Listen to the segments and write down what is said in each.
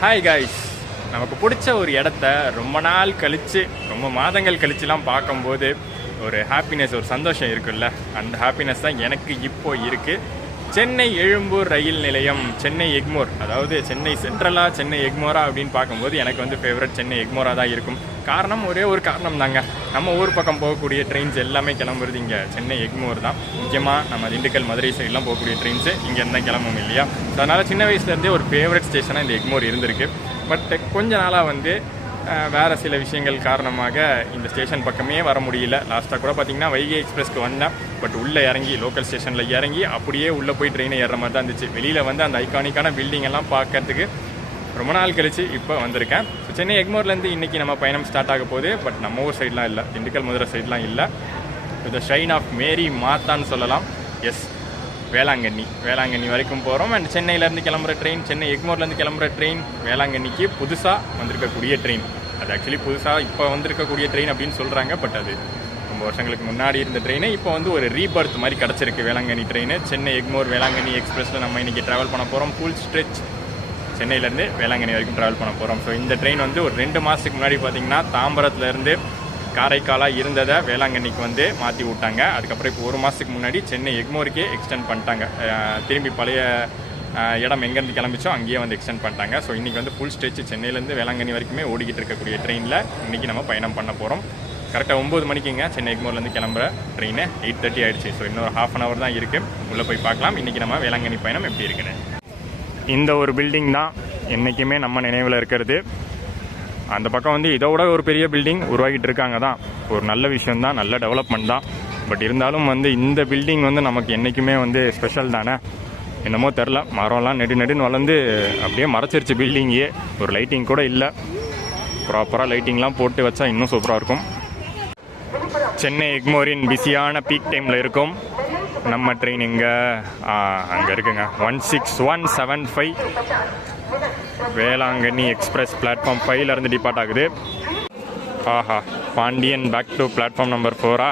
Hi guys, நமக்கு பிடிச்ச ஒரு இடத்த ரொம்ப நாள் கழித்து ரொம்ப மாதங்கள் கழிச்சுலாம் பார்க்கும்போது ஒரு ஹாப்பினஸ், ஒரு சந்தோஷம் இருக்குல்ல, அந்த ஹாப்பினஸ் தான் எனக்கு இப்போ இருக்குது. சென்னை எழும்பூர் ரயில் நிலையம், சென்னை எக்மோர், அதாவது சென்னை சென்ட்ரலா சென்னை எக்மோரா அப்படின்னு பார்க்கும்போது எனக்கு வந்து ஃபேவரட் சென்னை எக்மோரா தான் இருக்கும். காரணம் ஒரே ஒரு காரணம் தாங்க, நம்ம ஊர் பக்கம் போகக்கூடிய ட்ரெயின்ஸ் எல்லாமே கிளம்புறது இங்கே சென்னை எக்மோர் தான். முக்கியமாக நம்ம திண்டுக்கல் மதுரை சைட்லாம் போகக்கூடிய ட்ரெயின்ஸு இங்கே இருந்தால் கிளம்பும் இல்லையா. ஸோ அதனால் சின்ன வயசுலேருந்தே ஒரு ஃபேவரட் ஸ்டேஷனாக இந்த எக்மோர் இருந்திருக்கு. பட் கொஞ்ச நாளாக வந்து வேறு சில விஷயங்கள் காரணமாக இந்த ஸ்டேஷன் பக்கமே வர முடியல. லாஸ்ட்டாக கூட பார்த்திங்கன்னா வைகை எக்ஸ்பிரஸ்க்கு வந்தேன். பட் உள்ளே இறங்கி லோக்கல் ஸ்டேஷனில் இறங்கி அப்படியே உள்ளே போய் ட்ரெயினை ஏறுற மாதிரி தான் இருந்துச்சு. வெளியில் வந்து அந்த ஐகானிக்கான பில்டிங் எல்லாம் பார்க்கறதுக்கு ரொம்ப நாள் கழிச்சு இப்போ வந்திருக்கேன். ஸோ சென்னை எக்மோர்லேருந்து இன்றைக்கி நம்ம பயணம் ஸ்டார்ட் ஆக போகுது. பட் நம்ம ஊர் சைட்லாம் இல்லை, திண்டுக்கல் மதுரை சைட்லாம் இல்லை. த ஷைன் ஆஃப் மேரி மாத்தான்னு சொல்லலாம். எஸ், வேளாங்கண்ணி வரைக்கும் போகிறோம். அண்ட் சென்னையிலேருந்து கிளம்புற ட்ரெயின், சென்னை எக்மோர்லேருந்து கிளம்புற ட்ரெயின் வேளாங்கண்ணிக்கு புதுசாக வந்திருக்கக்கூடிய ட்ரெயின். அது ஆக்சுவலி புதுசாக இப்போ வந்திருக்கக்கூடிய ட்ரெயின் அப்படின்னு சொல்கிறாங்க. பட் அது ரொம்ப வருஷங்களுக்கு முன்னாடி இருந்த ட்ரெயினை இப்போ வந்து ஒரு ரீபர்த் மாதிரி கிடச்சிருக்கு வேளாங்கண்ணி ட்ரெயின். சென்னை எக்மோர் வேளாங்கண்ணி எக்ஸ்பிரஸில் நம்ம இன்றைக்கி ட்ராவல் பண்ண போகிறோம். ஃபுல் ஸ்ட்ரெச் சென்னையிலேருந்து வேளாங்கண்ணி வரைக்கும் ட்ராவல் பண்ண போகிறோம். ஸோ இந்த ட்ரெயின் வந்து ஒரு 2 மாதத்துக்கு முன்னாடி பார்த்திங்கன்னா தாம்பரத்துலேருந்து காரைக்காலாக இருந்ததை வேளாங்கண்ணிக்கு வந்து மாற்றி விட்டாங்க. அதுக்கப்புறம் இப்போ 1 மாதத்துக்கு முன்னாடி சென்னை எக்மோருக்கே எக்ஸ்டெண்ட் பண்ணிட்டாங்க. திரும்பி பழைய இடம் எங்கேருந்து கிளம்பிச்சோ அங்கேயே வந்து எக்ஸ்டெண்ட் பண்ணிட்டாங்க. ஸோ இன்றைக்கி வந்து ஃபுல் ஸ்ட்ரெச் சென்னையிலேருந்து வேளாங்கண்ணி வரைக்குமே ஓடிக்கிட்டு இருக்கக்கூடிய ட்ரெயினில் இன்றைக்கி நம்ம பயணம் பண்ண போகிறோம். கரெக்டாக 9 மணிக்குங்க சென்னை எக்மோர்லேருந்து கிளம்புற ட்ரெயின். 8:30 ஆகிடுச்சு. ஸோ இன்னொரு ½ hour தான் இருக்குது. உள்ளே போய் பார்க்கலாம் இன்றைக்கி நம்ம வேளாங்கண்ணி பயணம் எப்படி இருக்குன்னு. இந்த ஒரு பில்டிங் தான் என்றைக்குமே நம்ம நினைவில் இருக்கிறது. அந்த பக்கம் வந்து இதோட ஒரு பெரிய பில்டிங் உருவாகிட்டு இருக்காங்க தான். ஒரு நல்ல விஷயந்தான், நல்ல டெவலப்மெண்ட் தான். பட் இருந்தாலும் வந்து இந்த பில்டிங் வந்து நமக்கு என்றைக்குமே வந்து ஸ்பெஷல் தானே. என்னமோ தெரில, மரம்லாம் நெடுன்னு வளர்ந்து அப்படியே மறைச்சிருச்சு பில்டிங்கே. ஒரு லைட்டிங் கூட இல்லை. ப்ராப்பராக லைட்டிங்லாம் போட்டு வச்சா இன்னும் சூப்பராக இருக்கும். சென்னை எக்மோரின் பிஸியான பீக் டைமில் இருக்கும். நம்ம ட்ரெயின் இங்கே அங்கே இருக்குங்க. 16175 வேளாங்கண்ணி எக்ஸ்பிரஸ் பிளாட்ஃபார்ம் 5லேருந்து டிபார்ட் ஆகுது. ஆஹா, Pandian back to platform number 4.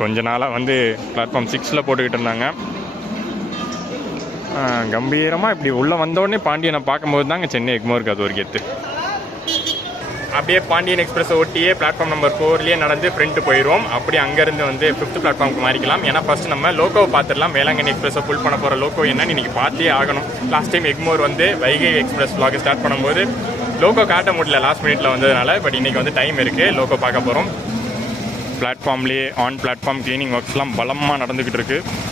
கொஞ்ச நாளாக வந்து பிளாட்ஃபார்ம் 6ல் போட்டுக்கிட்டு இருந்தாங்க. கம்பீரமாக இப்படி உள்ளே வந்தோடனே பாண்டியனை பார்க்கும்போது தாங்க சென்னை எக்மோருக்கு அது ஒரு கெத்து. அப்படியே பாண்டியன் எக்ஸ்பிரஸை ஒட்டியே பிளாட்ஃபார்ம் நம்பர் 4லேயே நடந்து ஃப்ரெண்ட் போயிடுவோம். அப்படியே அங்கேருந்து வந்து 5th பிளாட்ஃபார்முக்கு மாறிக்கலாம். ஏன்னா ஃபஸ்ட்டு நம்ம லோக்கோவை பார்த்துடலாம். வேளாங்கண்ணி எக்ஸ்பிரஸை ஃபுல் பண்ண போகிற லோக்கோ என்னன்னு இன்றைக்கி பார்த்தே ஆகணும். லாஸ்ட் டைம் எக்மோர் வந்து வைகை எக்ஸ்பிரஸ் vlog ஸ்டார்ட் பண்ணும்போது லோக்கோ காட்ட முடியல, லாஸ்ட் மினிட்ல வந்ததுனால. பட் இன்றைக்கி வந்து டைம் இருக்குது, லோக்கோ பார்க்க போகிறோம். பிளாட்ஃபார்ம்லேயே ஆன் பிளாட்ஃபார்ம் க்ளீனிங் ஒர்க்ஸ்லாம் பலமாக நடந்துக்கிட்டு இருக்குது.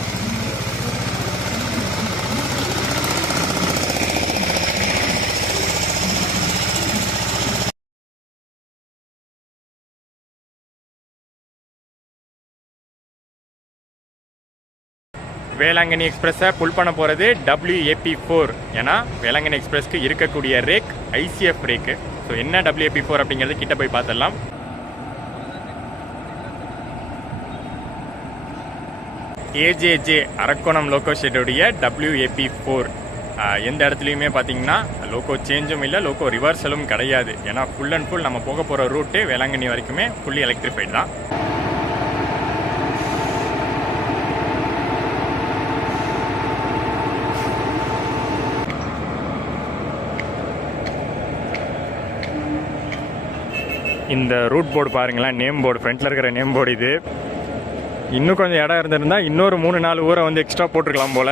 வேளாங்கண்ணி எக்ஸ்பிரஸை புல் பண்ண போகிறது WAP4. ஏன்னா வேளாங்கண்ணி எக்ஸ்பிரஸ்க்கு இருக்கக்கூடிய ரேக் ICF ரேக்கு. ஸோ என்ன WAP4 அப்படிங்கிறது கிட்ட போய் பார்த்துடலாம். AJJ அரக்கோணம் லோக்கோ ஷெட்டுடைய WAP4. எந்த இடத்துலையுமே பார்த்தீங்கன்னா லோக்கோ சேஞ்சும் இல்லை, லோக்கோ ரிவர்சலும் கிடையாது. ஏன்னா ஃபுல் அண்ட் ஃபுல் நம்ம போக போகிற ரூட்டு வேளாங்கண்ணி வரைக்குமே ஃபுல்லி எலக்ட்ரிஃபைடு தான். இந்த ரூட் போர்டு பாருங்களேன், நேம் போர்டு, ஃப்ரண்ட்டில் இருக்கிற நேம் போர்டு இது. இன்னும் கொஞ்சம் இடம் இருந்திருந்தா இன்னொரு 3-4 ஊரை வந்து எக்ஸ்ட்ரா போட்டிருக்கலாம் போல்.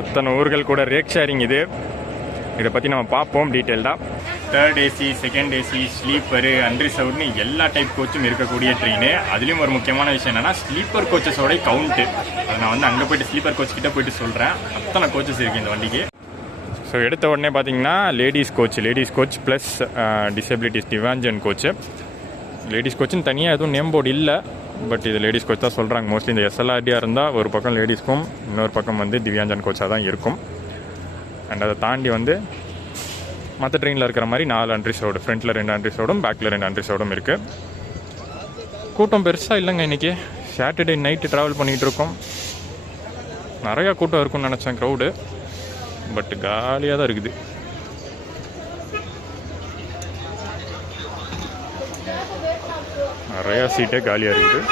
அத்தனை ஊர்கள் கூட ரேக் ஷேரிங் இது. இதை பற்றி நம்ம பார்ப்போம் டீட்டெயில்டாக. 3rd AC, 2nd AC, sleeper, அன்ரிசர்வ்டுன்னு எல்லா டைப் கோச்சும் இருக்கக்கூடிய ட்ரெயின். அதுலேயும் ஒரு முக்கியமான விஷயம் என்னென்னா ஸ்லீப்பர் கோச்சஸோட கவுண்ட்டு. அதை நான் வந்து அங்கே போய்ட்டு ஸ்லீப்பர் கோச் கிட்டே போய்ட்டு சொல்கிறேன். அத்தனை கோச்சஸ் இருக்குது இந்த வண்டிக்கு. ஸோ எடுத்த உடனே பார்த்தீங்கன்னா ladies coach plus disabilities divyangjan coach. Ladies கோச்சுன்னு தனியாக எதுவும் நேம் போர்டு இல்லை. பட் இது லேடிஸ் கோச் தான் சொல்கிறாங்க. மோஸ்ட்லி இந்த SLRDயாக இருந்தால் ஒரு பக்கம் லேடிஸ்க்கும் இன்னொரு பக்கம் வந்து திவ்யாஞ்சன் கோச்சாக தான் இருக்கும். அண்ட் அதை தாண்டி வந்து மற்ற ட்ரெயினில் இருக்கிற மாதிரி 4 அன்ரிசர்வ்டு, ஃப்ரண்ட்டில் 2 அன்ரிசர்வ்டும் பேக்கில் 2 அன்ரிசர்வ்டும் இருக்குது. கூட்டம் பெருசாக இல்லைங்க. இன்றைக்கி சாட்டர்டே நைட்டு ட்ராவல் பண்ணிகிட்டு இருக்கோம். நிறையா கூட்டம் இருக்கும்னு நினச்சேன், க்ரௌடு. பட் காலியாக தான் இருக்குது. நிறையா சீட்டே காலியாக இருக்குது.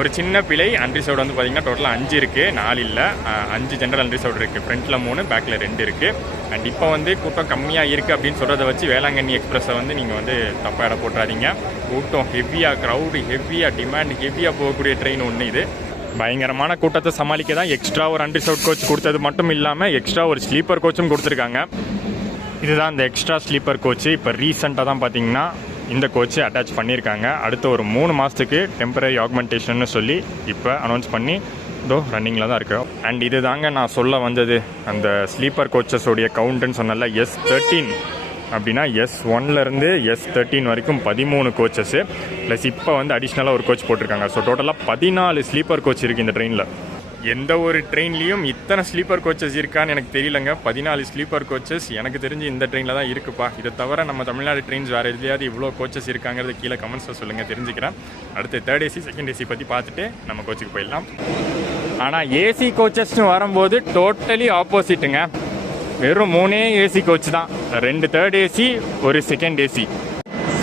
ஒரு சின்ன பிழை. அன்ரிசர்வ்டு வந்து பார்த்தீங்கன்னா டோட்டலாக 5 இருக்குது, 4 இல்லை, 5 ஜென்ரல் அன்ரிசர்வ்டு இருக்குது. ஃப்ரண்ட்டில் 3, பேக்கில் 2 இருக்குது. அண்ட் இப்போ வந்து கூட்டம் கம்மியாக இருக்குது அப்படின்னு சொல்கிறத வச்சு வேளாங்கண்ணி எக்ஸ்பிரஸை வந்து நீங்கள் வந்து தப்பாக இடம் போட்டுறாதீங்க. கூட்டம் ஹெவியாக, க்ரௌடு ஹெவியாக, டிமாண்ட் ஹெவியாக போகக்கூடிய ட்ரெயின் ஒன்று இது. பயங்கரமான கூட்டத்தை சமாளிக்க தான் எக்ஸ்ட்ரா ஒரு அன்ரிசர்வ்ட் கோச் கொடுத்தது மட்டும் இல்லாமல் எக்ஸ்ட்ரா ஒரு ஸ்லீப்பர் கோச்சும் கொடுத்துருக்காங்க. இதுதான் இந்த எக்ஸ்ட்ரா ஸ்லீப்பர் கோச்சு. இப்போ ரீசெண்டாக தான் பார்த்தீங்கன்னா இந்த கோச்சு அட்டாச் பண்ணியிருக்காங்க. அடுத்த ஒரு 3 மாதத்துக்கு டெம்பரரி ஆக்மெண்டேஷன்னு சொல்லி இப்போ அனௌன்ஸ் பண்ணி ரன்னிங்கில் தான் இருக்கு. அண்ட் இது தாங்க நான் சொல்ல வந்தது, அந்த ஸ்லீப்பர் கோச்சஸோடைய கவுண்ட்டுன்னு சொன்னல, S13 அப்படின்னா S1லேருந்து S13 வரைக்கும் 13 கோச்சஸ்ஸு ப்ளஸ் இப்போ வந்து அடிஷ்னலாக ஒரு கோச் போட்டிருக்காங்க. ஸோ டோட்டலாக 14 ஸ்லீப்பர் கோச் இருக்குது இந்த ட்ரெயினில். எந்த ஒரு ட்ரெயின்லேயும் இத்தனை ஸ்லீப்பர் கோச்சஸ் இருக்கான்னு எனக்கு தெரியலங்க. 14 ஸ்லீப்பர் கோச்சஸ் எனக்கு தெரிஞ்சு இந்த ட்ரெயினில் தான் இருக்குப்பா. இதை தவிர நம்ம தமிழ்நாடு ட்ரெயின்ஸ் வேறு எதுலையாவது இவ்வளோ கோச்சஸ் இருக்காங்கிறது கீழே கமெண்ட்ஸில் சொல்லுங்கள், தெரிஞ்சுக்கிறேன். அடுத்து 3rd AC 2nd AC பற்றி பார்த்துட்டு நம்ம கோச்சுக்கு போயிடலாம். ஆனால் ஏசி கோச்சஸ்னு வரும்போது டோட்டலி ஆப்போசிட்டுங்க. வெறும் 3 AC கோச் தான், 2 3rd AC, 1 2nd AC.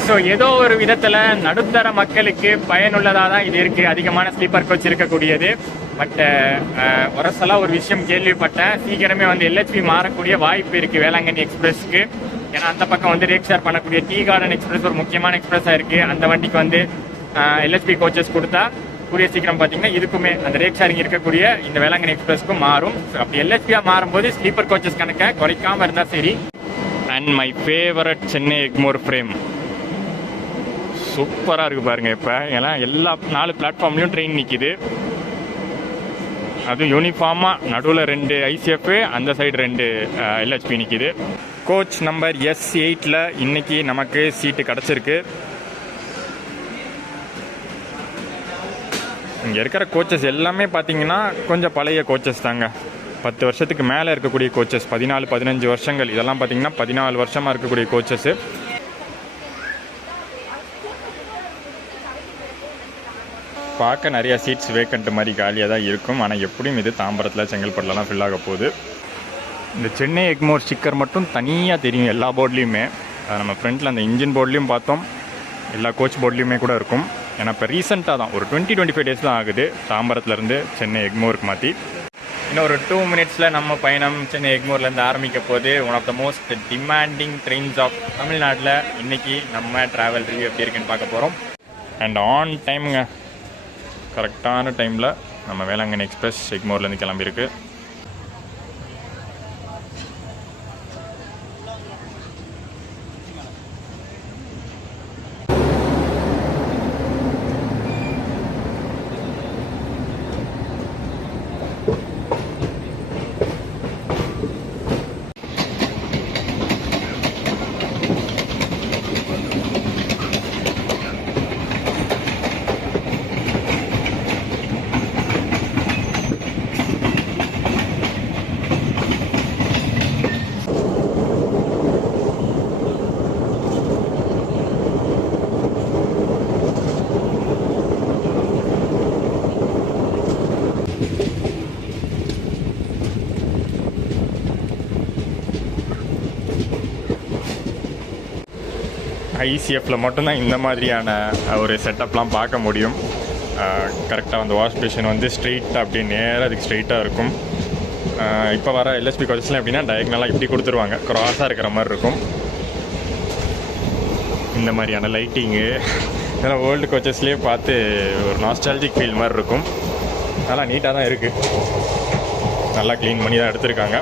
So ஏதோ ஒரு விதத்தில் நடுத்தர மக்களுக்கு பயனுள்ளதாக தான் இது இருக்குது, அதிகமான ஸ்லீப்பர் கோச் இருக்கக்கூடியது. பட் ஒரு விஷயம் கேள்விப்பட்டேன், சீக்கிரமே வந்து LHP மாறக்கூடிய வாய்ப்பு இருக்குது வேளாங்கண்ணி எக்ஸ்பிரஸ்க்கு. ஏன்னா அந்த பக்கம் வந்து ரேக் ஷேர் பண்ணக்கூடிய டீ கார்டன் எக்ஸ்பிரஸ் ஒரு முக்கியமான எக்ஸ்பிரஸாக இருக்குது. அந்த வண்டிக்கு வந்து LHP கோச்சஸ் கொடுத்தா கூடிய சீக்கிரம் பார்த்தீங்கன்னா இதுக்குமே அந்த ரேக் ஷேரிங் இருக்கக்கூடிய இந்த வேளாங்கண்ணி எக்ஸ்பிரஸ்க்கும் மாறும். ஸோ அப்படி LHPயாக மாறும்போது ஸ்லீப்பர் கோச்சஸ் கணக்கை குறைக்காமல் இருந்தால் சரி. And my favourite Chennai Egmore frame சூப்பராக இருக்குது பாருங்கள். இப்போ ஏன்னா எல்லா 4 பிளாட்ஃபார்ம்லேயும் ட்ரெயின் நிற்கிது, அதுவும் யூனிஃபார்மாக. நடுவில் 2 ICF, அந்த சைடு 2 LHP நிற்கிது. கோச் நம்பர் S8ல் இன்னைக்கு நமக்கு சீட்டு கிடச்சிருக்கு. இங்கே இருக்கிற கோச்சஸ் எல்லாமே பார்த்தீங்கன்னா கொஞ்சம் பழைய கோச்சஸ் தாங்க. 10 வருஷத்துக்கு மேலே இருக்கக்கூடிய கோச்சஸ், 14-15 வருஷங்கள், இதெல்லாம் பார்த்தீங்கன்னா 14 வருஷமாக இருக்கக்கூடிய கோச்சஸ்ஸு. பார்க்க நிறையா சீட்ஸ் வேக்கண்ட் மாதிரி காலியாக தான் இருக்கும். ஆனால் எப்படியும் இது தாம்பரத்தில், செங்கல்பட்டுலலாம் ஃபில் ஆக போகுது. இந்த சென்னை எக்மோர் ஸ்டிக்கர் மட்டும் தனியாக தெரியும் எல்லா போர்ட்லேயுமே. அதை நம்ம ஃப்ரண்ட்டில் அந்த இன்ஜின் போர்ட்லேயும் பார்த்தோம், எல்லா கோச் போர்ட்லேயுமே கூட இருக்கும். ஏன்னா இப்போ ரீசெண்டாக தான் ஒரு 20-25 டேஸ் தான் ஆகுது தாம்பரத்துலேருந்து சென்னை எக்மோருக்கு மாற்றி. இன்னும் ஒரு 2 மினிட்ஸில் நம்ம பயணம் சென்னை எக்மோர்லேருந்து ஆரம்பிக்க போது. One of the most demanding trains of தமிழ்நாட்டில் இன்றைக்கி நம்ம ட்ராவல் ரிவ்யூ எப்படி இருக்குன்னு பார்க்க போகிறோம். அண்ட் ஆன் டைமுங்க, கரெக்டான டைமில் நம்ம வேளாங்கண்ணி எக்ஸ்பிரஸ் எக்மோர்லேருந்து கிளம்பியிருக்கு. ஐசிஎஃப்பில் மட்டும்தான் இந்த மாதிரியான ஒரு செட்டப்லாம் பார்க்க முடியும். கரெக்டாக அந்த வாஷ் பேஷன் வந்து ஸ்ட்ரெயிட்டாக அப்படியே நேராக அதுக்கு ஸ்ட்ரெயிட்டாக இருக்கும். இப்போ வர LHP கோச்சஸ்லாம் எப்படின்னா டயக்னலாக இப்படி கொடுத்துருவாங்க, க்ராஸாக இருக்கிற மாதிரி இருக்கும். இந்த மாதிரியான லைட்டிங்கு இதெல்லாம் ஓல்டு கோச்சஸ்லேயே பார்த்து ஒரு நாஸ்டாலஜிக் ஃபீல் மாதிரி இருக்கும். நல்லா நீட்டாக தான் இருக்குது, நல்லா க்ளீன் பண்ணி தான் எடுத்திருக்காங்க.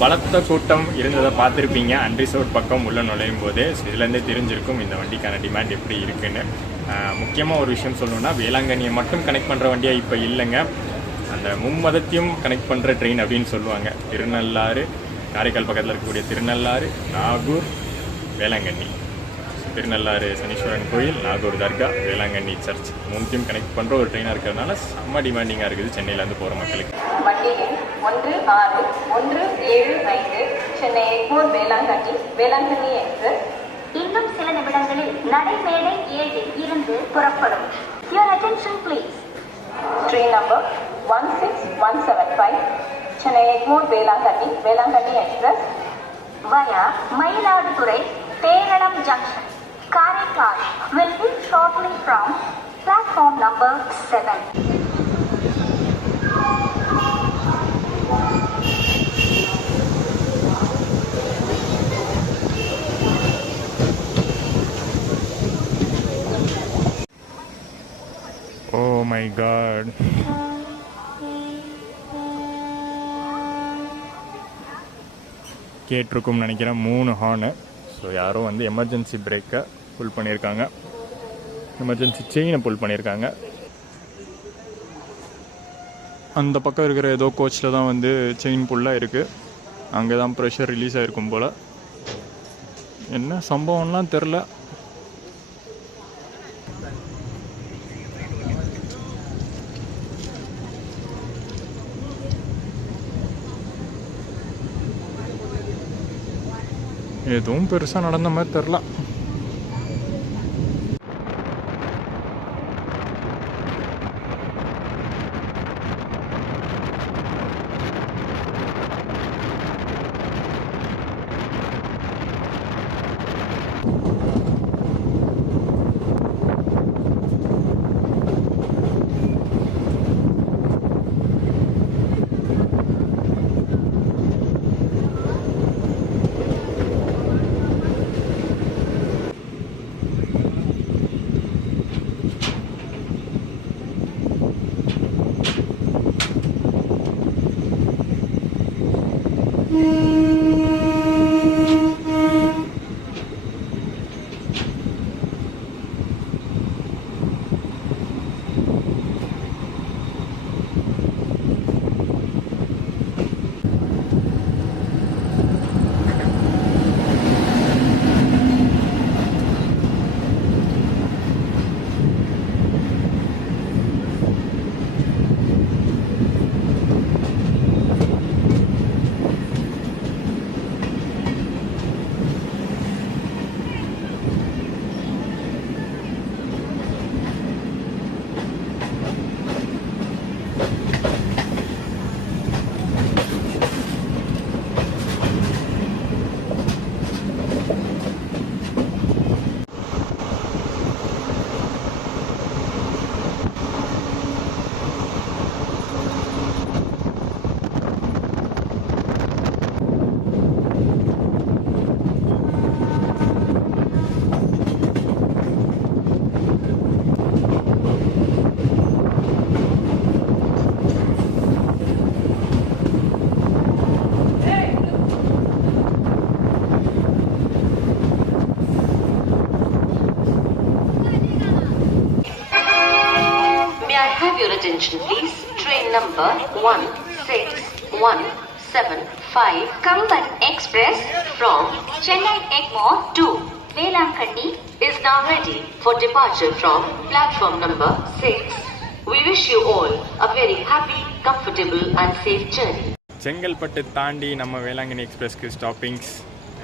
பலத்த கூட்டம் இருந்ததை பார்த்துருப்பீங்க அன்ரிசர்வ் பக்கம் உள்ள நுழையும் போது. இதுலேருந்தே தெரிஞ்சிருக்கும் இந்த வண்டிக்கான டிமாண்ட் எப்படி இருக்குன்னு. முக்கியமாக ஒரு விஷயம் சொல்லணுன்னா, வேளாங்கண்ணியை மட்டும் கனெக்ட் பண்ணுற வண்டியாக இப்போ இல்லைங்க, அந்த மும்மதத்தையும் கனெக்ட் பண்ணுற ட்ரெயின் அப்படின்னு சொல்லுவாங்க. திருநள்ளாறு, காரைக்கால் பக்கத்தில் இருக்கக்கூடிய திருநள்ளாறு, நாகூர், வேளாங்கண்ணி. திருநள்ளாறு சனீஸ்வரன் கோயில், நாகூர் தர்கா, வேளாங்கண்ணி சர்ச் மூணுத்தையும் கனெக்ட் பண்ணுற ஒரு ட்ரெயினாக இருக்கிறதுனால செம்ம டிமாண்டிங்காக இருக்குது சென்னையிலேருந்து போகிற மக்களுக்கு. வண்டி எண் 16175 சென்னை எக்மோர் வேளாங்கண்ணி, வேளாங்கண்ணி எக்ஸ்பிரஸ் இன்னும் சில நிமிடங்களில் நடைமேடை 7 இருந்து புறப்படும். Your attention please. Train number 16175 Chennai Egmore Velankanni, Velankanni express via Mayiladuthurai Peralam junction, Karaikal will leave shortly from platform number 7. Oh my god. கேட்டிருக்கும்னு நினைக்கிறேன் 3 ஹார்னு. ஸோ யாரோ வந்து எமர்ஜென்சி பிரேக்கை புல் பண்ணியிருக்காங்க, எமர்ஜென்சி செயினை புல் பண்ணியிருக்காங்க. அந்த பக்கம் இருக்கிற ஏதோ கோச்சில் தான் வந்து செயின் புல்லாக இருக்குது. அங்கே தான் ப்ரெஷர் ரிலீஸ் ஆகிருக்கும் போல். என்ன சம்பவம்லாம் தெரில. எதுவும் பெருசாக நடந்த மாதிரி தெரில. Attention please. Train number 16175 Kamban Express from Chennai Egmore to Velankanni is now ready for departure from platform number 6. We wish you all a very happy, comfortable and safe journey. Chengalpattu தாண்டி நம்ம வேளாங்கண்ணி எக்ஸ்பிரஸ்க்கு ஸ்டாப்பிங்ஸ்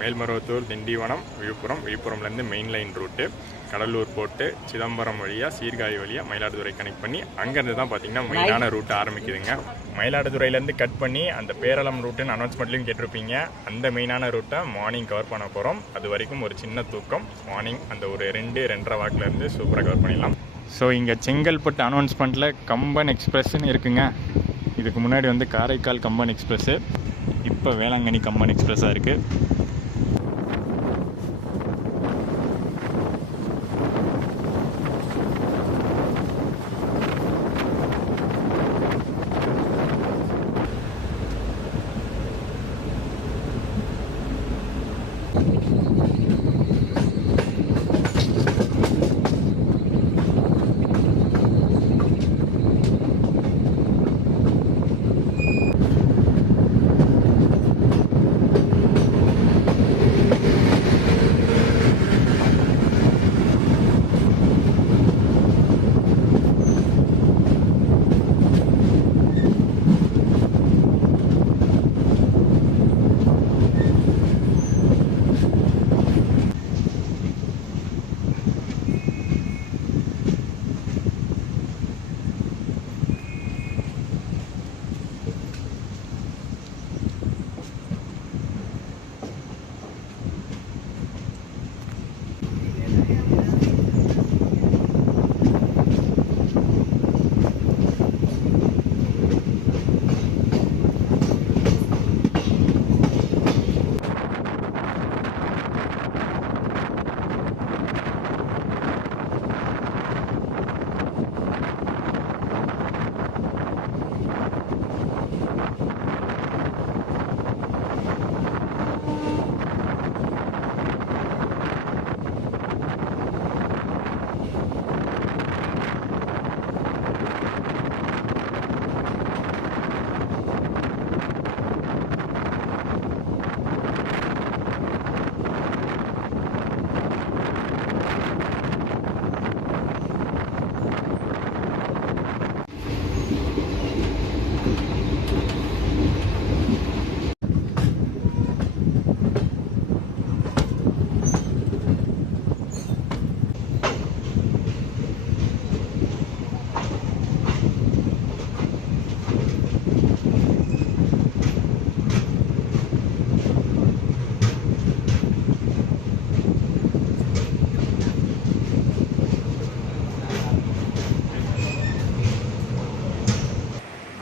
மேல்மருவத்தூர், திண்டிவனம், விழுப்புரம். விழுப்புரம்லேருந்து main line route Cuddalore போட்டு சிதம்பரம் வழியாக சீர்காழி வழியாக Mayiladuthurai connect பண்ணி அங்கேருந்து தான் பார்த்தீங்கன்னா மெயினான ரூட் ஆரம்பிக்குதுங்க. மயிலாடுதுறையிலேருந்து கட் பண்ணி அந்த பேரளம் ரூட்டுன்னு அனௌன்ஸ்மெண்ட்லையும் கேட்டிருப்பீங்க. அந்த மெயினான ரூட்டை மார்னிங் கவர் பண்ண போகிறோம். அது வரைக்கும் ஒரு சின்ன தூக்கம். மார்னிங் அந்த ஒரு 2-2:30 வாக்கிலேருந்து சூப்பராக கவர் பண்ணிடலாம். ஸோ இங்கே செங்கல்பட்டு அனௌன்ஸ்மெண்ட்டில் கம்பன் எக்ஸ்பிரஸ்ன்னு இருக்குங்க. இதுக்கு முன்னாடி வந்து காரைக்கால் கம்பன் எக்ஸ்பிரஸ்ஸு, இப்போ வேளாங்கண்ணி கம்பன் எக்ஸ்பிரஸாக இருக்குது.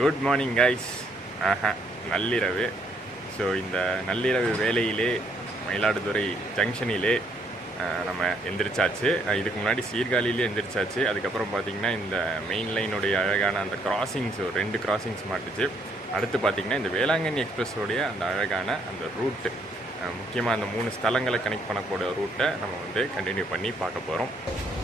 Good morning guys. நள்ளிரவு. ஸோ இந்த நள்ளிரவு வேளையிலே மயிலாடுதுறை ஜங்ஷனிலே நம்ம எந்திரிச்சாச்சு. இதுக்கு முன்னாடி சீர்காழியிலே எந்திரிச்சாச்சு. அதுக்கப்புறம் பார்த்திங்கன்னா இந்த மெயின் லைனுடைய அழகான அந்த கிராசிங்ஸ், ஒரு 2 கிராசிங்ஸ் மாட்டுச்சு. அடுத்து பார்த்திங்கன்னா இந்த வேளாங்கண்ணி எக்ஸ்பிரஸோடைய அந்த அழகான அந்த ரூட்டு, முக்கியமாக அந்த 3 ஸ்தலங்களை கனெக்ட் பண்ணக்கூடிய ரூட்டை நம்ம வந்து கண்டினியூ பண்ணி பார்க்க போகிறோம்.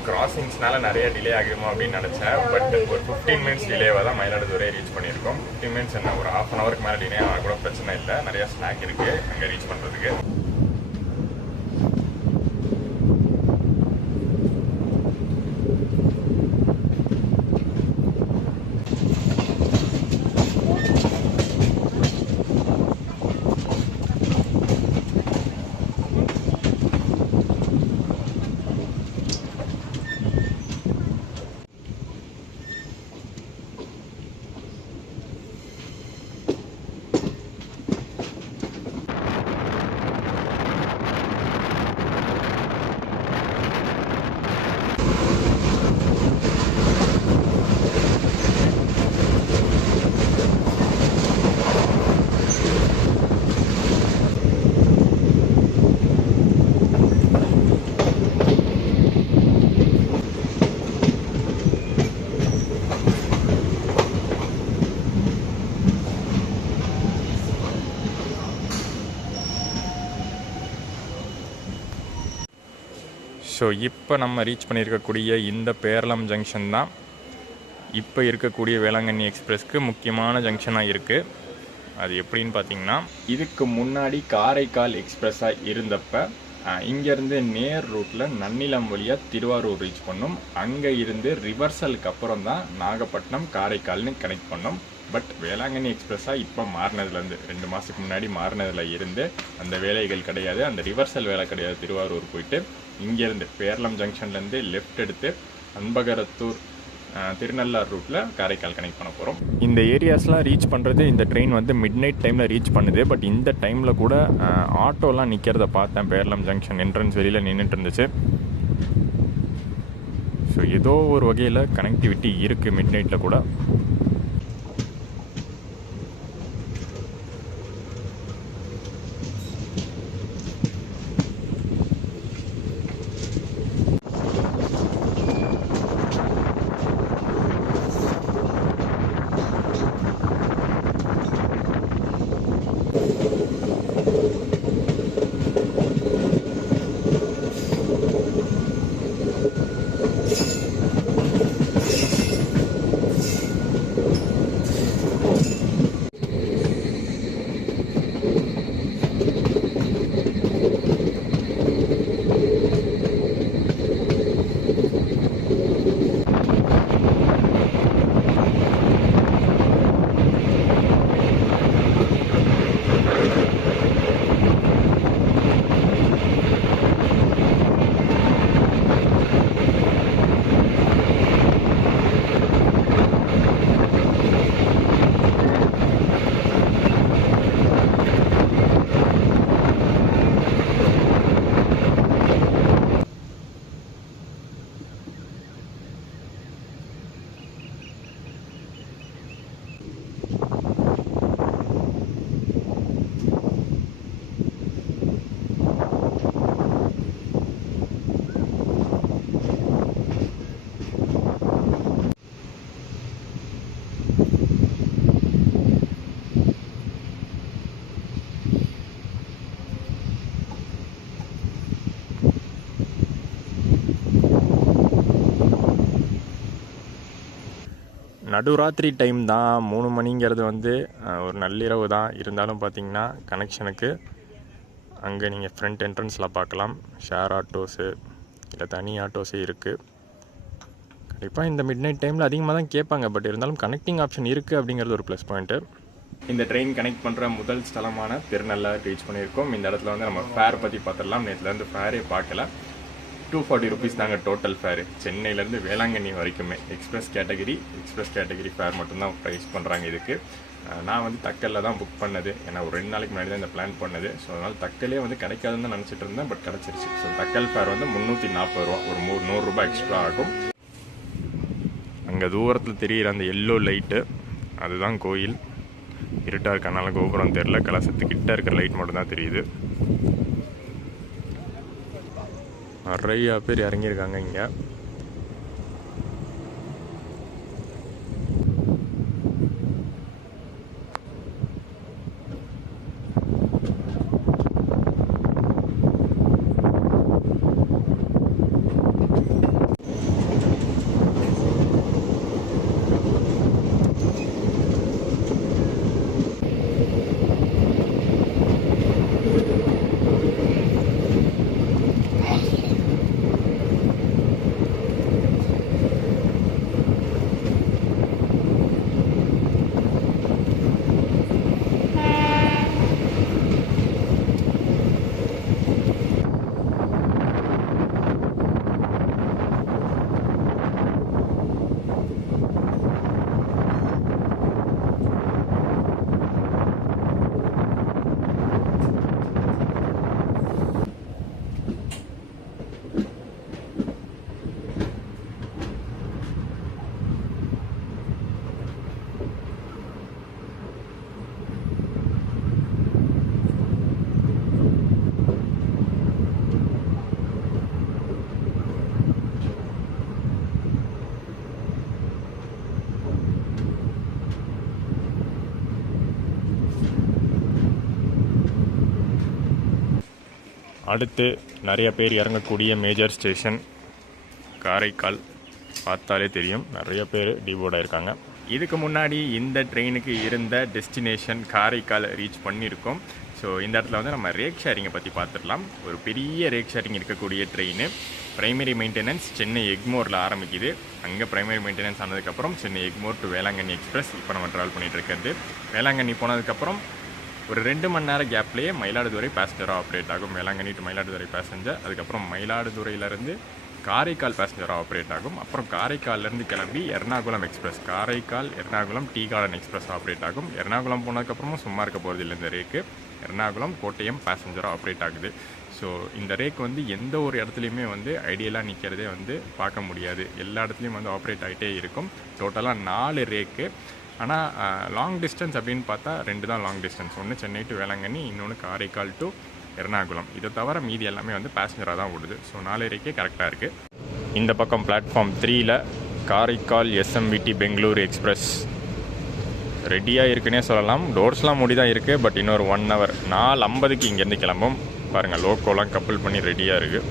கிராசிங்ஸ்னால நிறைய டிலே ஆகுமா அப்படின்னு நினச்சேன். பட் ஒரு 15 மினிட்ஸ் டிலேவாக தான் மயிலாடுதுறை ரீச் பண்ணியிருக்கோம். 15 மினிட்ஸ் என்ன, ஒரு ½ அன் ஹவருக்கு மேலே டிலே ஆனால் கூட பிரச்சனை இல்லை. நிறையா ஸ்நாக் இருக்குது அங்கே ரீச் பண்ணுறதுக்கு. ஸோ இப்போ நம்ம ரீச் பண்ணியிருக்கக்கூடிய இந்த பேரளம் ஜங்ஷன் தான் இப்போ இருக்கக்கூடிய வேளாங்கண்ணி எக்ஸ்பிரஸ்க்கு முக்கியமான ஜங்ஷனாக இருக்குது. அது எப்படின்னு பார்த்தீங்கன்னா, இதுக்கு முன்னாடி காரைக்கால் எக்ஸ்பிரஸாக இருந்தப்போ இங்கேருந்து நேர் ரூட்டில் நன்னிலம் வழியாக திருவாரூர் ரீச் பண்ணோம். அங்கே இருந்து ரிவர்சலுக்கு அப்புறம் தான் நாகப்பட்டினம் காரைக்கால்னு கனெக்ட் பண்ணோம். பட் வேளாங்கண்ணி எக்ஸ்பிரஸாக இப்போ மாறினதுலேருந்து 2 மாதத்துக்கு முன்னாடி மாறினதில் இருந்து அந்த வேலைகள் கிடையாது, அந்த ரிவர்சல் வேலை கிடையாது. திருவாரூர் போயிட்டு இங்கேருந்து பேரளம் ஜங்ஷன்லேருந்து லெஃப்ட் எடுத்து அன்பகரத்தூர் திருநள்ளார் ரூட்டில் காரைக்கால் கனெக்ட் பண்ண போகிறோம். இந்த ஏரியாஸ்லாம் ரீச் பண்ணுறது இந்த ட்ரெயின் வந்து மிட் நைட் டைமில் ரீச் பண்ணுது. பட் இந்த டைமில் கூட ஆட்டோலாம் நிற்கிறத பார்த்தேன். பேரளம் ஜங்ஷன் என்ட்ரன்ஸ் வெளியில் நின்றுட்டு இருந்துச்சு. ஸோ ஏதோ ஒரு வகையில் கனெக்டிவிட்டி இருக்குது மிட் நைட்டில் கூட. நடுராத்திரி டைம் தான், 3 மணிங்கிறது வந்து ஒரு நள்ளிரவு தான். இருந்தாலும் பார்த்தீங்கன்னா கனெக்ஷனுக்கு அங்கே நீங்கள் ஃப்ரண்ட் என்ட்ரன்ஸில் பார்க்கலாம் ஷேர் ஆட்டோஸு இல்லை தனி ஆட்டோஸே இருக்குது. கண்டிப்பாக இந்த மிட் நைட் டைமில் அதிகமாக தான் கேட்பாங்க, பட் இருந்தாலும் கனெக்டிங் ஆப்ஷன் இருக்குது அப்படிங்கிறது ஒரு ப்ளஸ் பாயிண்ட்டு. இந்த ட்ரெயின் கனெக்ட் பண்ணுற முதல் ஸ்தலமான திருநள்ளாறு ரீச் பண்ணியிருக்கோம். இந்த இடத்துல வந்து நம்ம ஃபேர் பற்றி பார்த்துடலாம். நேற்றுலேருந்து ஃபேரே பார்க்கல. 240 ருபீஸ் தாங்க டோட்டல் ஃபேரு. சென்னையிலேருந்து வேளாங்கண்ணி வரைக்குமே எக்ஸ்பிரஸ் கேட்டகரி ஃபேர் மட்டும்தான் ப்ரைஸ் பண்ணுறாங்க இதுக்கு. நான் வந்து தக்கலில் தான் புக் பண்ணது, ஏன்னா ஒரு 2 நாளைக்கு முன்னாடி தான் இந்த பிளான் பண்ணது. ஸோ அதனால் தக்கலே வந்து கிடைக்காதுன்னு தான் நினச்சிட்டு இருந்தேன், பட் கிடச்சிருச்சு. ஸோ தக்கல் ஃபேர் வந்து 340 ரூபா, ஒரு 100 ரூபா எக்ஸ்ட்ரா ஆகும். அங்கே தூரத்தில் தெரிகிற அந்த எல்லோ லைட்டு அதுதான் கோயில். இருட்டாக இருக்கனால கோபுரம் தெரியல, கலசத்துக்கிட்ட இருக்கிற லைட் மட்டும் தான் தெரியுது. நிறையா பேர் இறங்கியிருக்காங்க இங்கே. அடுத்து நிறைய பேர் இறங்கக்கூடிய மேஜர் ஸ்டேஷன் காரைக்கால். பார்த்தாலே தெரியும் நிறைய பேர் டிபோர்டாக இருக்காங்க. இதுக்கு முன்னாடி இந்த ட்ரெயினுக்கு இருந்த டெஸ்டினேஷன் காரைக்கால் ரீச் பண்ணியிருக்கோம். ஸோ இந்த இடத்துல வந்து நம்ம ரேக் ஷேரிங்கை பற்றி பார்த்துடலாம். ஒரு பெரிய ரேக் ஷேரிங் இருக்கக்கூடிய ட்ரெயின். ப்ரைமரி மெயின்டெனன்ஸ் சென்னை எக்மோரில் ஆரம்பிக்குது. அங்கே ப்ரைமரி மெயின்டெனன்ஸ் ஆனதுக்கப்புறம் சென்னை எக்மோர் டு வேளாங்கண்ணி எக்ஸ்பிரஸ் இப்போ நம்ம ட்ராவல் பண்ணிகிட்டு இருக்கிறது. வேளாங்கண்ணி போனதுக்கப்புறம் ஒரு 2 மணி நேரம் கேப்லேயே மயிலாடுதுறை பேசஞ்சராக ஆப்ரேட் ஆகும். Velankanni to Mayiladuthurai passenger. அதுக்கப்புறம் மயிலாடுதுறையிலேருந்து காரைக்கால் பேசஞ்சராக ஆப்ரேட் ஆகும். அப்புறம் காரைக்கால்லேருந்து கிளம்பி Ernakulam express, Karaikal Ernakulam tea garden express operate ஆகும். எர்ணாகுளம் போனதுக்கப்புறமும் சும்மா இருக்க போகிறது இல்லை இந்த ரேக்கு. எர்ணாகுளம் கோட்டயம் பேசஞ்சராக ஆப்ரேட் ஆகுது. ஸோ இந்த ரேக் வந்து எந்த ஒரு இடத்துலையுமே வந்து ஐடியலாக நிற்கிறதே வந்து பார்க்க முடியாது. எல்லா இடத்துலையும் வந்து ஆப்ரேட் ஆகிட்டே இருக்கும். டோட்டலாக 4 ரேக்கு. ஆனால் லாங் டிஸ்டன்ஸ் அப்படின்னு பார்த்தா 2 தான் லாங் டிஸ்டன்ஸ். ஒன்று சென்னை டு வேளாங்கண்ணி, இன்னொன்று காரைக்கால் டு எர்ணாகுளம். இதை தவிர மீதி எல்லாமே வந்து பேசஞ்சராக தான் ஓடுது. ஸோ 4 ரேக்கே கரெக்டாக இருக்குது. இந்த பக்கம் பிளாட்ஃபார்ம் 3ல் காரைக்கால் SMVT பெங்களூரு எக்ஸ்பிரஸ் ரெடியாக இருக்குன்னே சொல்லலாம். டோர்ஸ்லாம் மூடி தான் இருக்குது. பட் இன்னொரு 1 ஹவர் 4:50க்கு இங்கேருந்து கிளம்பும். பாருங்கள் லோக்கோலாம் கப்பல் பண்ணி ரெடியாக இருக்குது.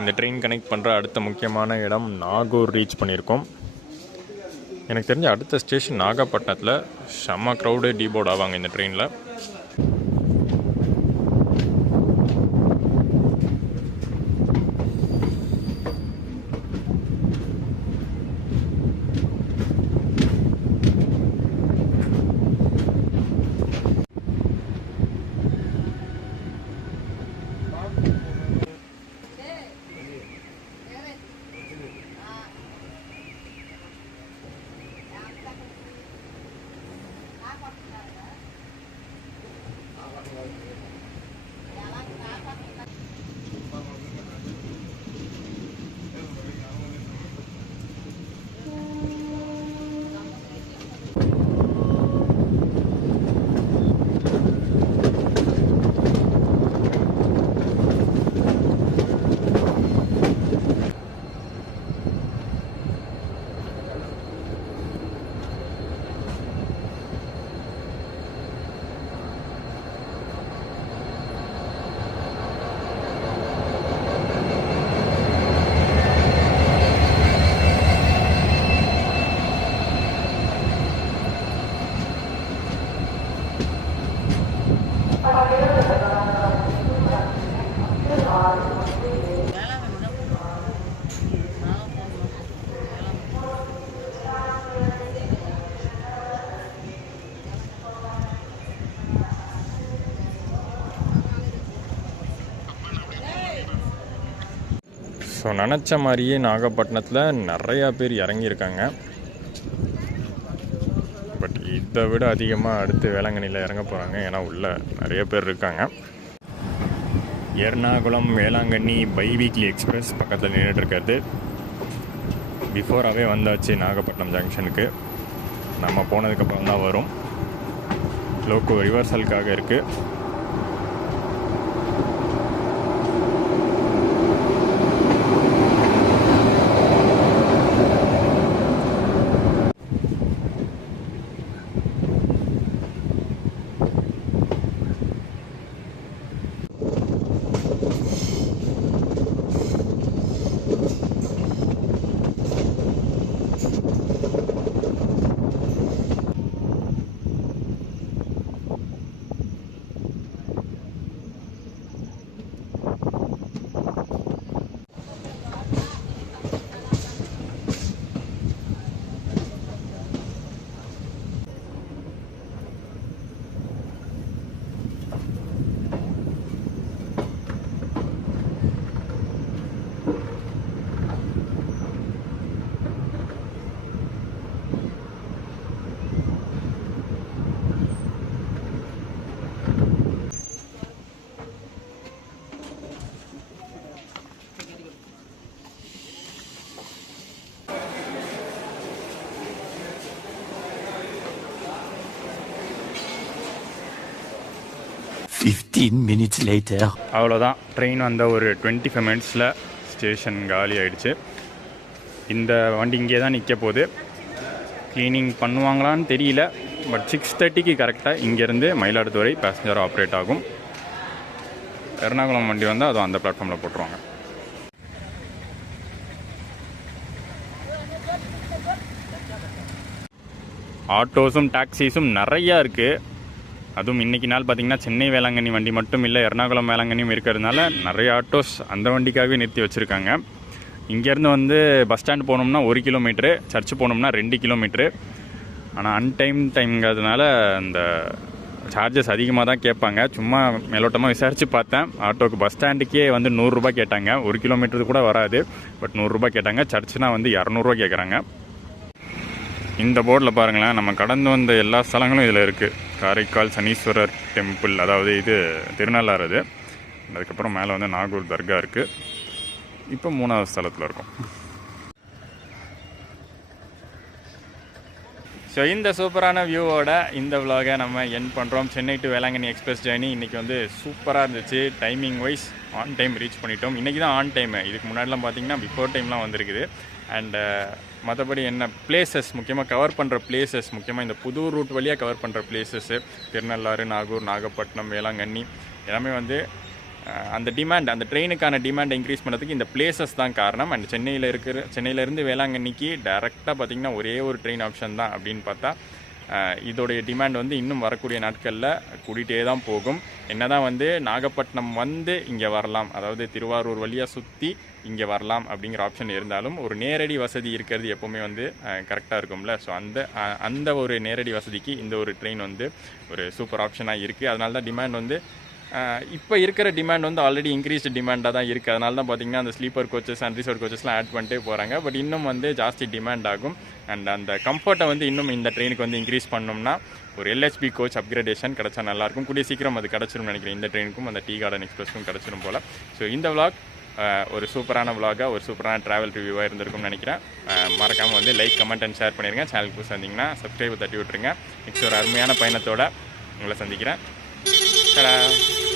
இந்த ட்ரெயின் கனெக்ட் பண்ணுற அடுத்த முக்கியமான இடம் நாகூர் ரீச் பண்ணியிருக்கோம். எனக்கு தெரிஞ்ச அடுத்த ஸ்டேஷன் நாகப்பட்டினத்தில். செம்ம க்ரௌடு டீபோர்ட் ஆவாங்க இந்த ட்ரெயினில். ஸோ நினச்ச மாதிரியே நாகப்பட்டினத்தில் நிறையா பேர் இறங்கியிருக்காங்க. பட் இதை விட அதிகமாக அடுத்து வேளாங்கண்ணியில் இறங்க போகிறாங்க. ஏன்னா உள்ள நிறைய பேர் இருக்காங்க. Ernakulam Velankanni bi-weekly express பக்கத்தில் நின்றுட்டுருக்கிறது. பிஃபோராகவே வந்தாச்சு நாகப்பட்டினம் ஜங்ஷனுக்கு. நம்ம போனதுக்கப்புறம் தான் வரும். லோக்கோ ரிவர்சலுக்காக இருக்குது. அவ்வளோதான், ட்ரெயின் வந்த ஒரு 25 மினிட்ஸில் ஸ்டேஷன் காலி ஆகிடுச்சு. இந்த வண்டி இங்கே தான் நிற்க போகுது. க்ளீனிங் பண்ணுவாங்களான்னு தெரியல. பட் 6:30க்கு கரெக்டாக இங்கேருந்து மயிலாடுதுறை பேசஞ்சர் ஆப்ரேட் ஆகும். எர்ணாகுளம் வண்டி வந்தால் அதுவும் அந்த பிளாட்ஃபார்மில் போட்டுருவாங்க. ஆட்டோஸும் டாக்ஸிஸும் நிறையா இருக்குது. அதுவும் இன்றைக்கி நாள் பார்த்திங்கன்னா சென்னை வேளாங்கண்ணி வண்டி மட்டும் இல்லை, எர்ணாகுளம் வேளாங்கண்ணியும் இருக்கிறதுனால நிறைய ஆட்டோஸ் அந்த வண்டிக்காகவே நிறுத்தி வச்சுருக்காங்க. இங்கேருந்து வந்து பஸ் ஸ்டாண்ட் போகணும்னா 1 கிலோமீட்ரு, சர்ச்சு போகணும்னா 2 கிலோமீட்ரு. ஆனால் டைம்ங்கிறதுனால அந்த சார்ஜஸ் அதிகமாக தான் கேட்பாங்க. சும்மா மேலோட்டமாக விசாரித்து பார்த்தேன். ஆட்டோக்கு பஸ் ஸ்டாண்டுக்கே வந்து 100 ரூபா கேட்டாங்க. 1 கிலோமீட்டருக்கு கூட வராது, பட் 100 ரூபா கேட்டாங்க. சர்ச்சுனா வந்து 200 ரூபா கேட்குறாங்க. இந்த போர்டில் பாருங்களேன், நம்ம கடந்து வந்த எல்லா ஸ்தலங்களும் இதில் இருக்குது. காரைக்கால் சனீஸ்வரர் டெம்பிள், அதாவது இது திருநள்ளாறு. அது அதுக்கப்புறம் மேலே வந்து நாகூர் தர்கா இருக்குது. இப்போ 3வது ஸ்தலத்தில் இருக்கும். ஸோ இந்த சூப்பரான வியூவோட இந்த விலாகை நம்ம என் பண்ணுறோம். Chennai to Velankanni express journey இன்றைக்கி வந்து சூப்பராக இருந்துச்சு. Timing wise on time reach பண்ணிட்டோம். இன்றைக்கி தான் ஆன் டைமு. இதுக்கு முன்னாடிலாம் பார்த்திங்கன்னா பிஃபோர் டைம்லாம் வந்திருக்குது. அண்டு மற்றபடி என்ன பிளேசஸ், முக்கியமாக கவர் பண்ணுற பிளேசஸ், முக்கியமாக இந்த புது ரூட் வழியாக கவர் பண்ணுற பிளேசஸ்ஸு திருநள்ளாறு, நாகூர், நாகப்பட்டினம், வேளாங்கண்ணி எல்லாமே வந்து அந்த டிமாண்ட், அந்த ட்ரெயினுக்கான டிமாண்டை இன்க்ரீஸ் பண்ணுறதுக்கு இந்த பிளேசஸ் தான் காரணம். அண்ட் சென்னையிலேருந்து வேளாங்கண்ணிக்கு டேரெக்டாக பார்த்திங்கன்னா ஒரே ஒரு ட்ரெயின் ஆப்ஷன் தான் அப்படின்னு பார்த்தா இதோடைய டிமாண்ட் வந்து இன்னும் வரக்கூடிய நாட்களில் கூட்டிகிட்டே தான் போகும். என்ன தான் வந்து நாகப்பட்டினம் வந்து இங்கே வரலாம், அதாவது திருவாரூர் வழியாக சுற்றி இங்கே வரலாம் அப்படிங்கிற ஆப்ஷன் இருந்தாலும் ஒரு நேரடி வசதி இருக்கிறது எப்போவுமே வந்து கரெக்டாக இருக்கும்ல. ஸோ அந்த ஒரு நேரடி வசதிக்கு இந்த ஒரு ட்ரெயின் வந்து ஒரு சூப்பர் ஆப்ஷனாக இருக்குது. அதனால தான் டிமாண்ட் வந்து இப்போ இருக்கிற டிமாண்ட் வந்து ஆல்ரெடி இன்க்ரீஸ்டு டிமாண்டாக தான் இருக்குது. அதனால தான் பார்த்திங்கன்னா அந்த ஸ்லீப்பர் கோச்சஸ் அண்ட் ரிசர்வ் கோச்சஸ்லாம் ஆட் பண்ணிட்டே போகிறாங்க. பட் இன்னும் வந்து ஜாஸ்தி டிமாண்ட் ஆகும். அண்ட் அந்த கம்ஃபர்ட்டை வந்து இன்னும் இந்த ட்ரெயினுக்கு வந்து இன்க்ரீஸ் பண்ணோம்னா ஒரு LHB கோச் அப்கிரேடேஷன் கிடச்சா நல்லாயிருக்கும். கூடிய சீக்கிரம் அது கிடச்சிரும்னு நினைக்கிறேன். இந்த ட்ரெயினுக்கும் அந்த டீ கார்டன் எக்ஸ்பிரஸ்க்கும் கிடச்சிரும் போல். ஸோ இந்த விளாக் ஒரு சூப்பரான விளாகாக, ஒரு சூப்பரான ட்ராவல் ரிவ்யூவாக இருந்திருக்கும்னு நினைக்கிறேன். மறக்காமல் வந்து லைக், கமெண்ட் அண்ட் ஷேர் பண்ணிடுங்க. சேனலுக்கு புதுசாக இருந்தீங்கன்னா சப்ஸ்கிரைப் தட்டி விட்டுருங்க. நெக்ஸ்ட் ஒரு அருமையான பயணத்தோடு உங்களை சந்திக்கிறேன்.